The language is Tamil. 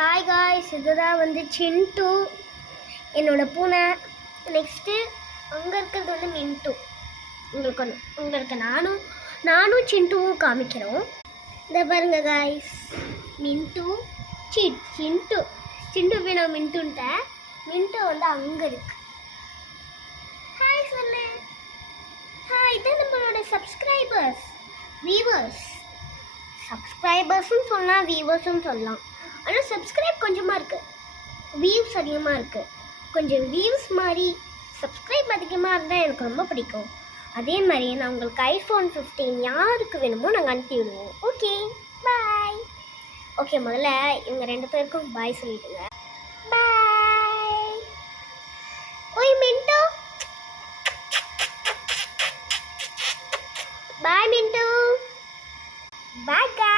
ஹாய் காய்ஸ், இதுதான் வந்து சிண்டு என்னோட பூனை. நெக்ஸ்ட்டு அங்கே இருக்கிறது வந்து மின்ட்டு. உங்களுக்கு நானும் சிண்டுவும் காமிக்கிறோம். இதை பாருங்க காய்ஸ், மின்ட்டு சிண்டு போய் நான் மின்ட்டுன்ட்டேன். மின்ட்டு வந்து அங்கே இருக்கு. ஹாய் சொல்லு. ஹாய், இதான் நம்மளோட சப்ஸ்கிரைபர்ஸும் சொல்லலாம், வியூவர்ஸும் சொல்லலாம். ஆனால் சப்ஸ்கிரைப் கொஞ்சமாக இருக்குது, வியூஸ் அதிகமாக இருக்குது. கொஞ்சம் வியூஸ் மாதிரி சப்ஸ்கிரைப் அதிகமாக இருந்தால் எனக்கு ரொம்ப பிடிக்கும். அதே மாதிரி நான் உங்களுக்கு iPhone 15 யாருக்கு வேணுமோ நாங்கள் அனுப்பி விடுவோம். ஓகே, பாய். ஓகே, முதல்ல இவங்க 2 பேருக்கும் பாய் சொல்லிடுங்க. பாய். ஓய் மின்ட்டு, பாய் மின்ட்டு, பாய்.